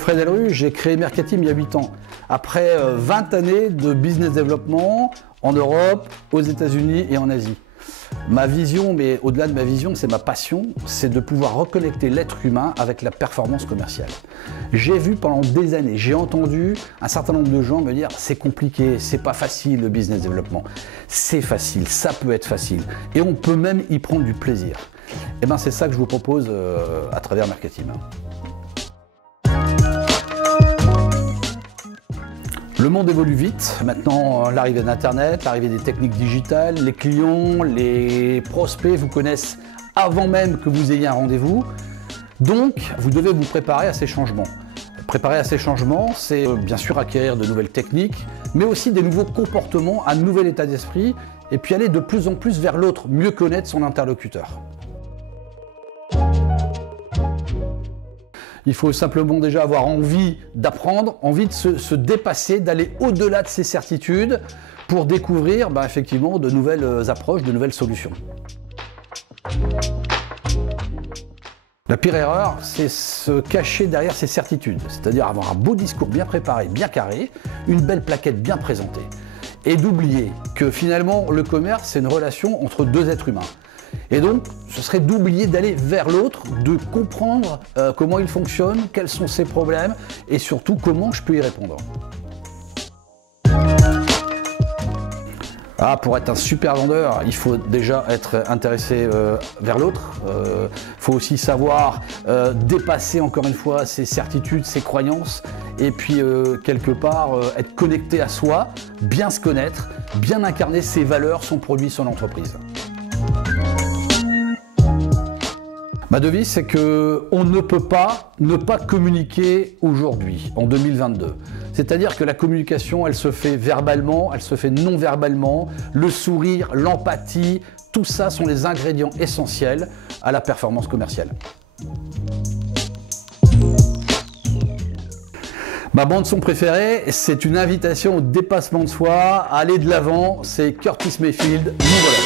Geoffrey Delru, j'ai créé Mercatim il y a 8 ans. Après 20 années de business développement en Europe, aux États-Unis et en Asie. Ma vision, mais au-delà de ma vision, c'est ma passion, c'est de pouvoir reconnecter l'être humain avec la performance commerciale. J'ai vu pendant des années, j'ai entendu un certain nombre de gens me dire c'est compliqué, c'est pas facile le business développement. C'est facile, ça peut être facile et on peut même y prendre du plaisir. Et bien c'est ça que je vous propose à travers Mercatim. Le monde évolue vite, maintenant l'arrivée d'Internet, l'arrivée des techniques digitales, les clients, les prospects vous connaissent avant même que vous ayez un rendez-vous. Donc vous devez vous préparer à ces changements. Préparer à ces changements, c'est bien sûr acquérir de nouvelles techniques, mais aussi des nouveaux comportements, un nouvel état d'esprit, et puis aller de plus en plus vers l'autre, mieux connaître son interlocuteur. Il faut simplement déjà avoir envie d'apprendre, envie de se dépasser, d'aller au-delà de ses certitudes pour découvrir effectivement de nouvelles approches, de nouvelles solutions. La pire erreur, c'est se cacher derrière ses certitudes, c'est-à-dire avoir un beau discours bien préparé, bien carré, une belle plaquette bien présentée, et d'oublier que finalement le commerce, c'est une relation entre deux êtres humains. Et donc, ce serait d'oublier d'aller vers l'autre, de comprendre comment il fonctionne, quels sont ses problèmes et surtout comment je peux y répondre. Pour être un super vendeur, il faut déjà être intéressé vers l'autre. Il faut aussi savoir dépasser encore une fois ses certitudes, ses croyances et puis quelque part être connecté à soi, bien se connaître, bien incarner ses valeurs, son produit, son entreprise. Ma devise, c'est qu'on ne peut pas ne pas communiquer aujourd'hui, en 2022. C'est-à-dire que la communication, elle se fait verbalement, elle se fait non verbalement. Le sourire, l'empathie, tout ça sont les ingrédients essentiels à la performance commerciale. Ma bande-son préférée, c'est une invitation au dépassement de soi, à aller de l'avant, c'est Curtis Mayfield, nous voilà.